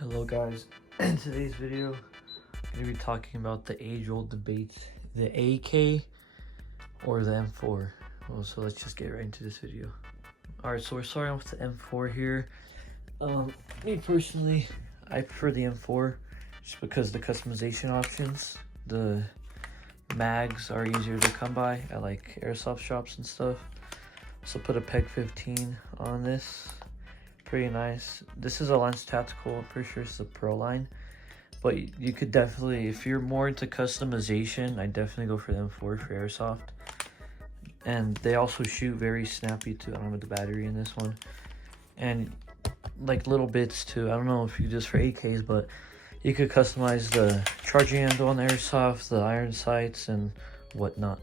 Hello guys, in today's video I'm going to be talking about the age-old debate, the AK or the M4. Well, so let's just get right into this video. Alright, so we're starting off with the M4 here. Me personally, I prefer the M4 just because the customization options, the mags are easier to come by at like airsoft shops and stuff. So put a PEG 15 on this. Pretty nice. This is a Lens Tactical. I'm pretty sure it's the Pro line, but you could definitely, if you're more into customization, I definitely go for the M4 for airsoft. And they also shoot very snappy too. I don't have the battery in this one, and like little bits too. I don't know if you just for AKs, but you could customize the charging handle on the airsoft, the iron sights, and whatnot.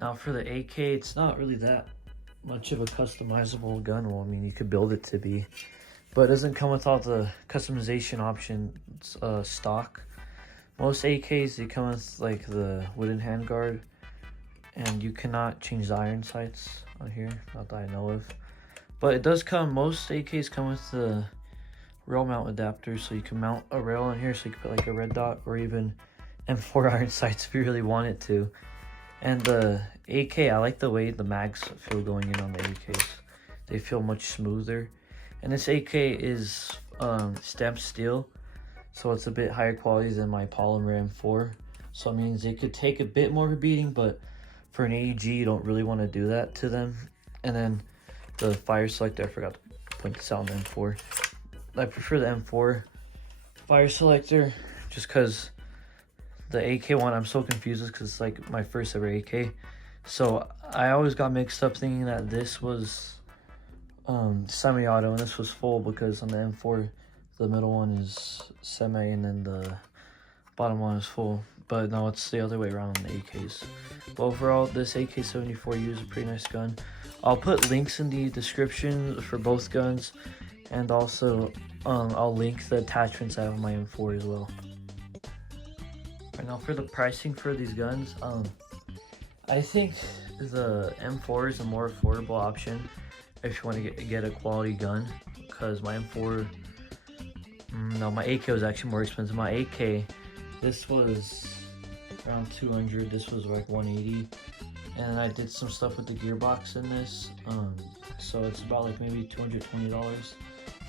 Now for the AK, it's not really that much of a customizable gun. Well, I mean, you could build it to be, but it doesn't come with all the customization options stock. Most AKs, they come with like the wooden handguard, and you cannot change the iron sights on here, not that I know of. But it does come, most AKs come with the rail mount adapter, so you can mount a rail on here, so you can put like a red dot or even M4 iron sights if you really want it to. And the AK, I like the way the mags feel going in on the AKs. They feel much smoother. And this AK is stamped steel, so it's a bit higher quality than my polymer M4. So it means it could take a bit more of a beating, but for an AEG, you don't really want to do that to them. And then the fire selector, I forgot to point this out on the M4. I prefer the M4 fire selector just because the AK one, I'm so confused because it's like my first ever AK. So I always got mixed up thinking that this was semi-auto and this was full, because on the M4, the middle one is semi and then the bottom one is full. But no, it's the other way around on the AKs. But overall, this AK-74U is a pretty nice gun. I'll put links in the description for both guns, and also I'll link the attachments I have on my M4 as well. Right now for the pricing for these guns, I think the M4 is a more affordable option if you want to get a quality gun, because my M4, no, my AK was actually more expensive. My AK, this was around 200, this was like 180, and I did some stuff with the gearbox in this, so it's about like maybe $220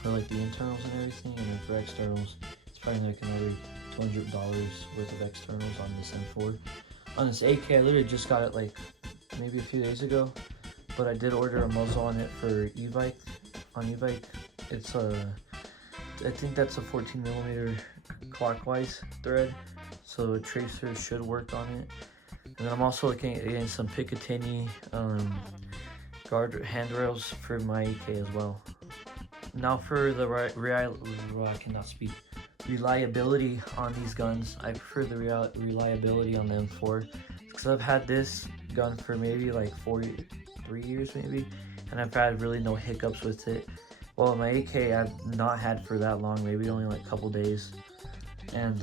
for like the internals and everything, and then for externals, it's probably like another $200 worth of externals on this M4. On this AK, I literally just got it like maybe a few days ago, but I did order a muzzle on it for Evike. On Evike, it's I think that's a 14mm clockwise thread, so a tracer should work on it. And then I'm also looking at getting some Picatinny guard handrails for my AK as well. Now for the I cannot speak. Reliability on these guns, I prefer the reliability on the M4 because I've had this gun for maybe like 3 years maybe, and I've had really no hiccups with it. Well, my AK I've not had for that long, maybe only like a couple days, and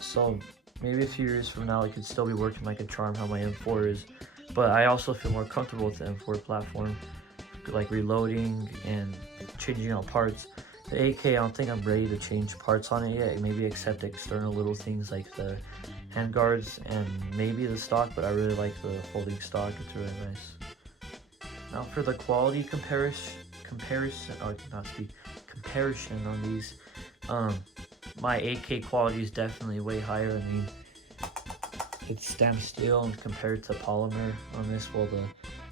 so maybe a few years from now it could still be working like a charm how my M4 is. But I also feel more comfortable with the M4 platform, like reloading and changing out parts. The AK, I don't think I'm ready to change parts on it yet, maybe except external little things like the handguards and maybe the stock, but I really like the folding stock, it's really nice. Now for the quality comparison on these, my AK quality is definitely way higher. I mean, it's stamped steel and compared to polymer on this. Well, the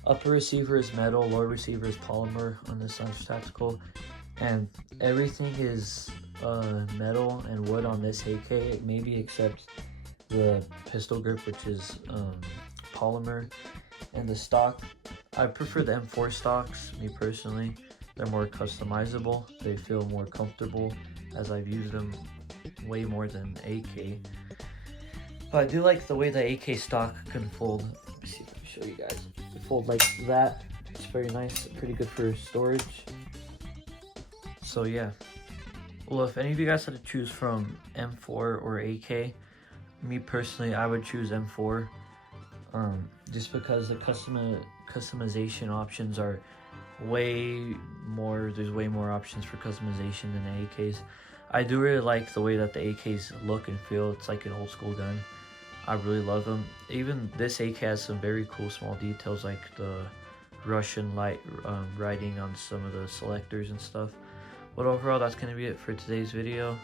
upper receiver is metal, lower receiver is polymer on this Lens Tactical, and everything is metal and wood on this AK, maybe except the pistol grip, which is polymer. And the stock, I prefer the M4 stocks, me personally. They're more customizable, they feel more comfortable, as I've used them way more than AK. But I do like the way the AK stock can fold. Let me see if I can show you guys. It folds like that. It's very nice, pretty good for storage. So yeah. Well, if any of you guys had to choose from M4 or AK, me personally, I would choose M4. Just because the customization options are there's way more options for customization than the AKs. I do really like the way that the AKs look and feel. It's like an old school gun. I really love them. Even this AK has some very cool small details, like the Russian light writing on some of the selectors and stuff. But overall, that's going to be it for today's video.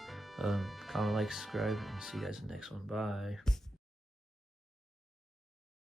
Comment, like, subscribe, and see you guys in the next one. Bye.